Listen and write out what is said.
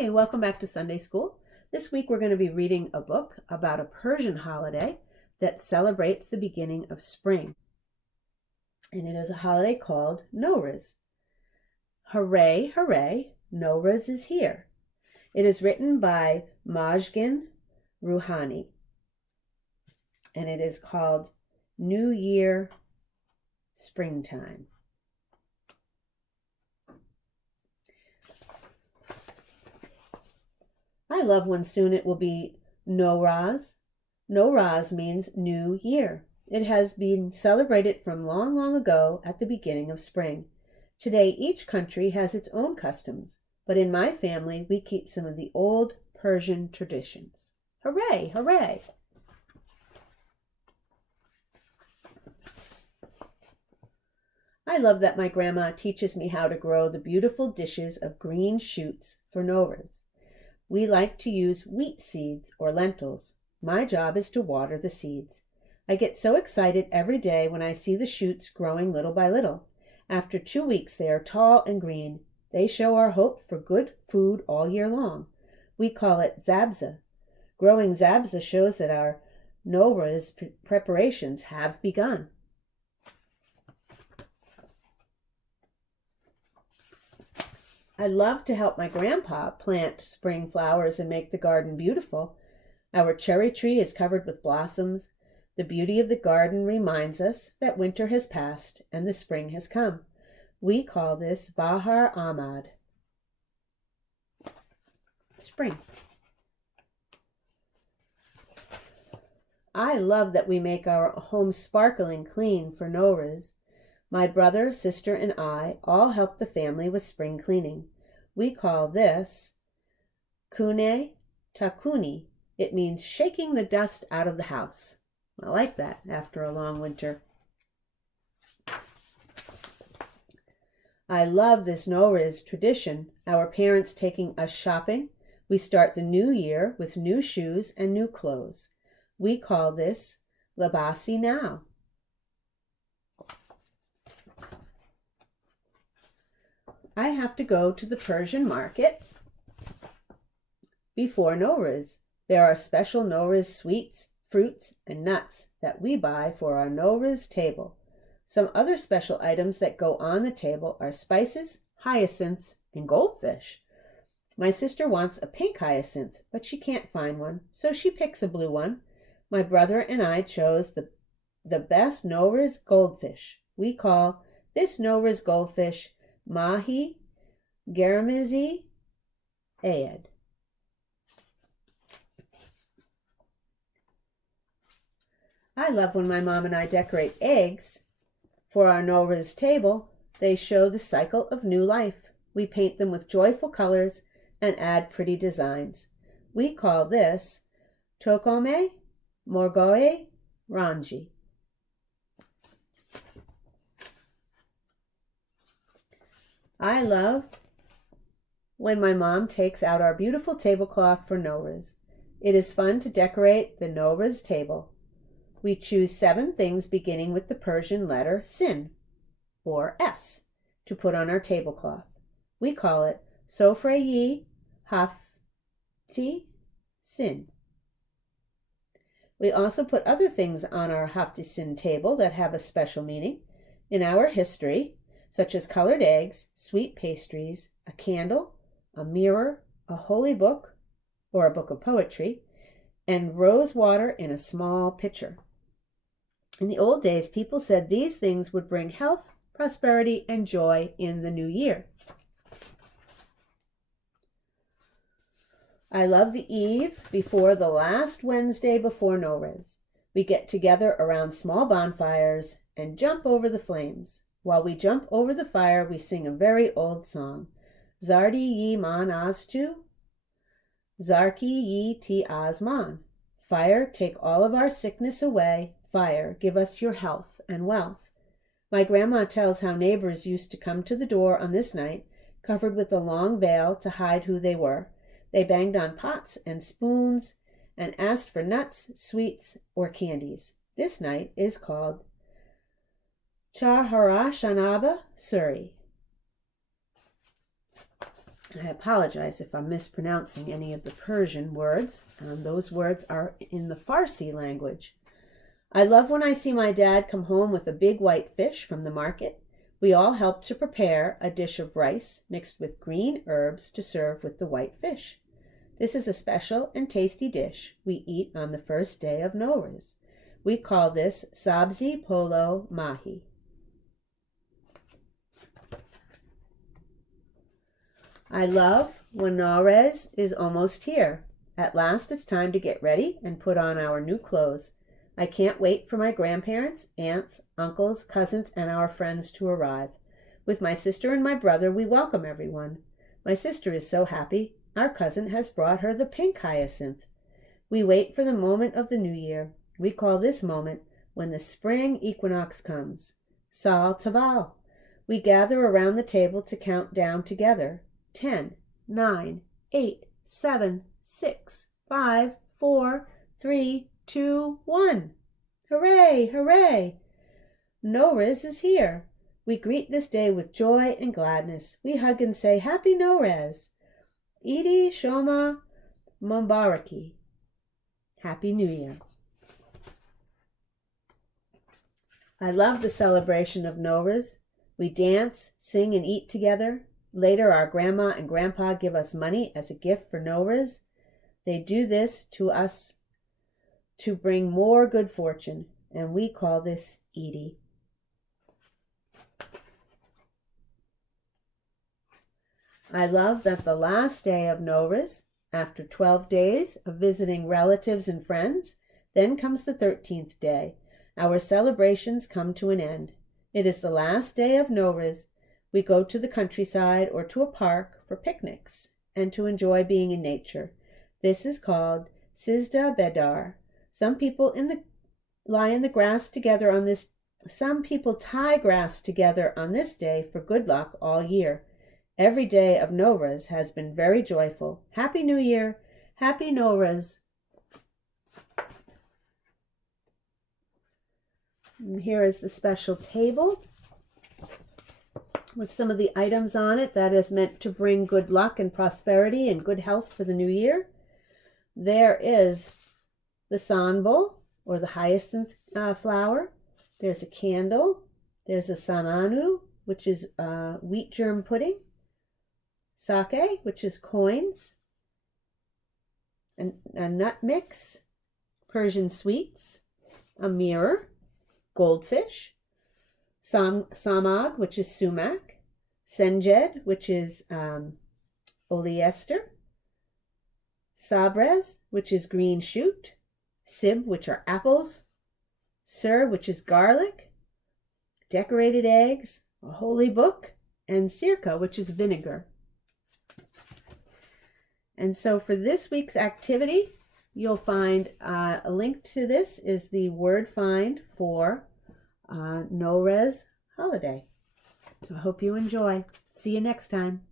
Hi, welcome back to Sunday School. This week we're going to be reading a book about a Persian holiday that celebrates the beginning of spring. And it is a holiday called Nowruz. Hooray, hooray, Nowruz is here. It is written by Majgan Rouhani. And it is called New Year, Springtime. I love when soon it will be Nowruz. Nowruz means New Year. It has been celebrated from long, long ago at the beginning of spring. Today, each country has its own customs, but in my family, we keep some of the old Persian traditions. Hooray, hooray! I love that my grandma teaches me how to grow the beautiful dishes of green shoots for Nowruz. We like to use wheat seeds or lentils. My job is to water the seeds. I get so excited every day when I see the shoots growing little by little. After 2 weeks, they are tall and green. They show our hope for good food all year long. We call it zabza. Growing zabza shows that our Nowruz preparations have begun. I love to help my grandpa plant spring flowers and make the garden beautiful. Our cherry tree is covered with blossoms. The beauty of the garden reminds us that winter has passed and the spring has come. We call this Bahar Ahmad. Spring. I love that we make our home sparkling clean for Nowruz. My brother, sister, and I all help the family with spring cleaning. We call this Kune Takuni. It means shaking the dust out of the house. I like that after a long winter. I love this Nowruz tradition, our parents taking us shopping. We start the new year with new shoes and new clothes. We call this Labasi now. I have to go to the Persian Market before Nowruz. There are special Nowruz sweets, fruits, and nuts that we buy for our Nowruz table. Some other special items that go on the table are spices, hyacinths, and goldfish. My sister wants a pink hyacinth, but she can't find one, so she picks a blue one. My brother and I chose the best Nowruz goldfish. We call this Nowruz goldfish Mahi Garamizi Ayed. I love when my mom and I decorate eggs for our Nowruz table. They show the cycle of new life. We paint them with joyful colors and add pretty designs. We call this Tokome Morgoe Ranji. I love when my mom takes out our beautiful tablecloth for Nowruz. It is fun to decorate the Nowruz table. We choose 7 things beginning with the Persian letter Sin, or S, to put on our tablecloth. We call it Sofre-yi Hafti Sin. We also put other things on our Hafti Sin table that have a special meaning. In our history, such as colored eggs, sweet pastries, a candle, a mirror, a holy book, or a book of poetry, and rose water in a small pitcher. In the old days, people said these things would bring health, prosperity, and joy in the new year. I love the eve before the last Wednesday before Nowruz. We get together around small bonfires and jump over the flames. While we jump over the fire, we sing a very old song. Zardi yi man aztu, Zarki yi ti azman. Fire, take all of our sickness away. Fire, give us your health and wealth. My grandma tells how neighbors used to come to the door on this night, covered with a long veil to hide who they were. They banged on pots and spoons and asked for nuts, sweets, or candies. This night is called Chahara Shanaba Suri. I apologize if I'm mispronouncing any of the Persian words. Those words are in the Farsi language. I love when I see my dad come home with a big white fish from the market. We all help to prepare a dish of rice mixed with green herbs to serve with the white fish. This is a special and tasty dish we eat on the first day of Nowruz. We call this sabzi polo mahi. I love when Nowruz is almost here. At last it's time to get ready and put on our new clothes. I can't wait for my grandparents, aunts, uncles, cousins, and our friends to arrive. With my sister and my brother, we welcome everyone. My sister is so happy. Our cousin has brought her the pink hyacinth. We wait for the moment of the new year. We call this moment when the spring equinox comes. Sal Taval. We gather around the table to count down together. 10, 9, 8, 7, 6, 5, 4, 3, 2, 1. Hooray, hooray! Nowruz is here. We greet this day with joy and gladness. We hug and say, Happy Nowruz! Idi Shoma Mubaraki. Happy New Year. I love the celebration of Nowruz. We dance, sing, and eat together. Later, our grandma and grandpa give us money as a gift for Nowruz. They do this to us to bring more good fortune, and we call this Idi. I love that the last day of Nowruz, after 12 days of visiting relatives and friends, then comes the 13th day. Our celebrations come to an end. It is the last day of Nowruz. We go to the countryside or to a park for picnics and to enjoy being in nature. This is called Sizda Bedar. Some people lie in the grass together on this. Some people tie grass together on this day for good luck all year. Every day of Nowruz has been very joyful. Happy New Year! Happy Nowruz! And here is the special table with some of the items on it that is meant to bring good luck and prosperity and good health for the new year. There is the sanbul, or the hyacinth flower. There's a candle. There's a samanu, which is wheat germ pudding. Sake, which is coins. A nut mix. Persian sweets. A mirror. Goldfish. Samag, which is sumac. Senjed, which is oleaster. Sabrez, which is green shoot. Sib, which are apples. Sur, which is garlic. Decorated eggs, a holy book, and sirka, which is vinegar. And so for this week's activity, you'll find a link to this is the word find for Nowruz holiday. So I hope you enjoy. See you next time.